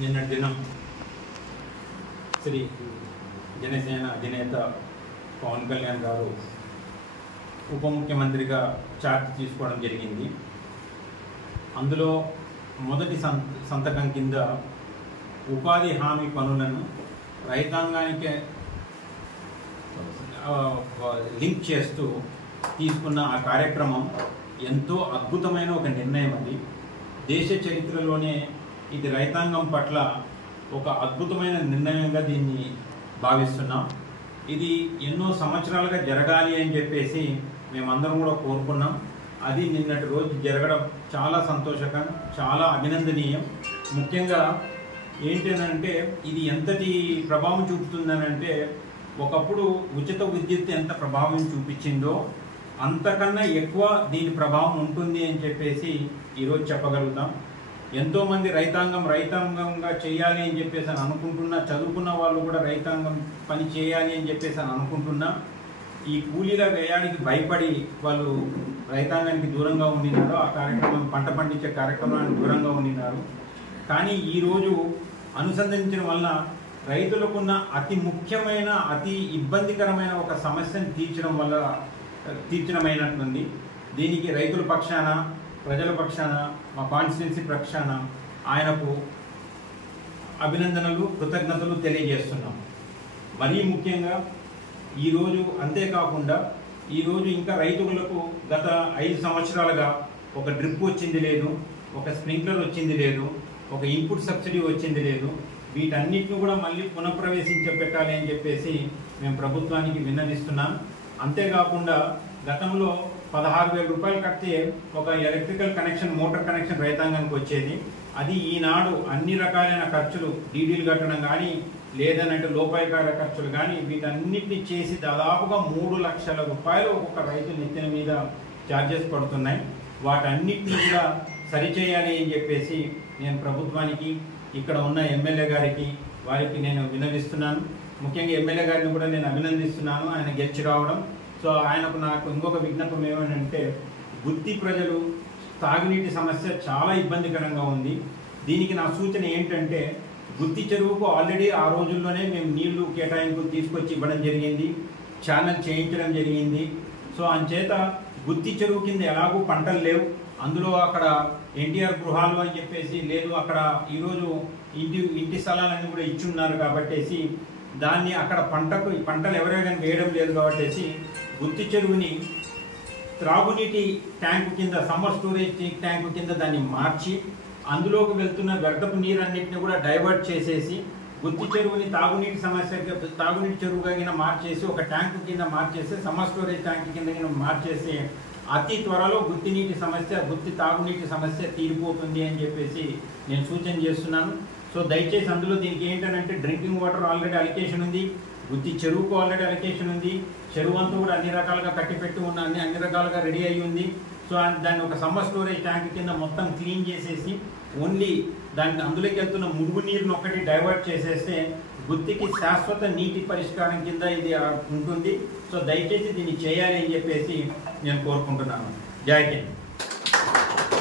నిన్నటి దినం శ్రీ జనసేన అధినేత పవన్ కళ్యాణ్ గారు ఉప ముఖ్యమంత్రిగా ఛార్జ్ తీసుకోవడం జరిగింది. అందులో మొదటి సంతకం కింద ఉపాధి హామీ పనులను రైతాంగానికి లింక్ చేస్తూ తీసుకున్న ఆ కార్యక్రమం ఎంతో అద్భుతమైన ఒక నిర్ణయం. అది దేశ చరిత్రలోనే ఇది రైతాంగం పట్ల ఒక అద్భుతమైన నిర్ణయంగా దీన్ని భావిస్తున్నాం. ఇది ఎన్నో సంవత్సరాలుగా జరగాలి అని చెప్పేసి మేమందరం కూడా కోరుకున్నాం. అది నిన్నటి రోజు జరగడం చాలా సంతోషకరం, చాలా అభినందనీయం. ముఖ్యంగా ఏంటంటే ఇది ఎంతటి ప్రభావం చూపుతుందనంటే, ఒకప్పుడు ఉచిత విద్యుత్ ఎంత ప్రభావం చూపించిందో అంతకన్నా ఎక్కువ దీని ప్రభావం ఉంటుంది అని చెప్పేసి ఈరోజు చెప్పగలుగుతాం. ఎంతోమంది రైతాంగంగా చేయాలి అని చెప్పేసి అని అనుకుంటున్నా, చదువుకున్న వాళ్ళు కూడా రైతాంగం పని చేయాలి అని చెప్పేసి అని అనుకుంటున్నా, ఈ కూలీల వ్యయానికి భయపడి వాళ్ళు రైతాంగానికి దూరంగా ఉండినారు. ఆ కార్యక్రమం పంట పండించే కార్యక్రమానికి దూరంగా ఉండినారు. కానీ ఈరోజు అనుసంధానించడం వలన రైతులకున్న అతి ముఖ్యమైన అతి ఇబ్బందికరమైన ఒక సమస్యను తీర్చడమైనట్లుంది. దీనికి రైతుల పక్షాన, ప్రజల పక్షాన, మా కాన్స్టిట్యున్సీ పక్షాన ఆయనకు అభినందనలు, కృతజ్ఞతలు తెలియజేస్తున్నాం. మరీ ముఖ్యంగా ఈరోజు అంతేకాకుండా ఈరోజు ఇంకా రైతులకు గత 5 సంవత్సరాలుగా ఒక డ్రిప్ వచ్చింది లేదు, ఒక స్ప్రింక్లర్ వచ్చింది లేదు, ఒక ఇన్పుట్ సబ్సిడీ వచ్చింది లేదు. వీటన్నిటిని కూడా మళ్ళీ పునఃప్రవేశించబెట్టాలి అని చెప్పేసి మేము ప్రభుత్వానికి విన్నవిస్తున్నాం. అంతేకాకుండా గతంలో 16,000 రూపాయలు కడితే ఒక ఎలక్ట్రికల్ కనెక్షన్, మోటార్ కనెక్షన్ రైతాంగానికి వచ్చేది. అది ఈనాడు అన్ని రకాలైన ఖర్చులు, డీడీలు కట్టడం కానీ లేదనంటే లోపాయకార ఖర్చులు కానీ వీటన్నిటిని చేసి దాదాపుగా 3 లక్షల రూపాయలు ఒక్కొక్క రైతు నెత్తిన మీద ఛార్జెస్ పడుతున్నాయి. వాటన్నిటిని కూడా సరిచేయాలి అని చెప్పేసి నేను ప్రభుత్వానికి, ఇక్కడ ఉన్న ఎమ్మెల్యే గారికి, వారికి నేను విన్నవిస్తున్నాను. ముఖ్యంగా ఎమ్మెల్యే గారిని కూడా నేను అభినందిస్తున్నాను, ఆయన గెలిచి రావడం. సో ఆయనకు నాకు ఇంకొక విజ్ఞాపం ఏమనంటే, గుత్తి ప్రజలు తాగునీటి సమస్య చాలా ఇబ్బందికరంగా ఉంది. దీనికి నా సూచన ఏంటంటే, గుత్తి చెరువుకు ఆల్రెడీ ఆ రోజుల్లోనే మేము నీళ్లు కేటాయింపు తీసుకొచ్చి ఇవ్వడం జరిగింది, ఛానల్ చేయించడం జరిగింది. సో అంచేత గుత్తి చెరువు కింద ఎలాగూ పంటలు లేవు. అందులో అక్కడ ఎన్టీఆర్ గృహాలు అని చెప్పేసి లేదు, అక్కడ ఈరోజు ఇంటి స్థలాలన్నీ కూడా ఇచ్చున్నారు కాబట్టేసి దాన్ని అక్కడ పంటలు ఎవరైనా వేయడం లేదు కాబట్టేసి గుత్తి చెరువుని త్రాగునీటి ట్యాంకు కింద, సమ్మర్ స్టోరేజ్ ట్యాంకు కింద దాన్ని మార్చి అందులోకి వెళ్తున్న వ్యర్థపు నీరన్నింటినీ కూడా డైవర్ట్ చేసేసి గుత్తి చెరువుని తాగునీటి చెరువుగా మార్చేసి ఒక ట్యాంకు కింద మార్చేసి సమ్మర్ స్టోరేజ్ ట్యాంక్ కింద మార్చేసి అతి త్వరలో గుత్తి తాగునీటి సమస్య తీరిపోతుంది అని చెప్పేసి నేను సూచన చేస్తున్నాను. సో దయచేసి అందులో దీనికి ఏంటంటే డ్రింకింగ్ వాటర్ ఆల్రెడీ అలికేషన్ ఉంది, గుత్తి చెరువుకు ఆల్రెడీ అలికేషన్ ఉంది, చెరువు అంతా కూడా అన్ని రకాలుగా కట్టిపెట్టి ఉన్న అన్ని రకాలుగా రెడీ అయ్యి ఉంది. సో దాన్ని ఒక సమ్మర్ స్టోరేజ్ ట్యాంక్ కింద మొత్తం క్లీన్ చేసేసి ఓన్లీ దాన్ని అందులోకి వెళ్తున్న మురుగు నీరుని ఒక్కటి డైవర్ట్ చేసేస్తే గుత్తికి శాశ్వత నీటి పరిష్కారం కింద ఇది ఉంటుంది. సో దయచేసి దీన్ని చేయాలి అని చెప్పేసి నేను కోరుకుంటున్నాను. జై హింద్.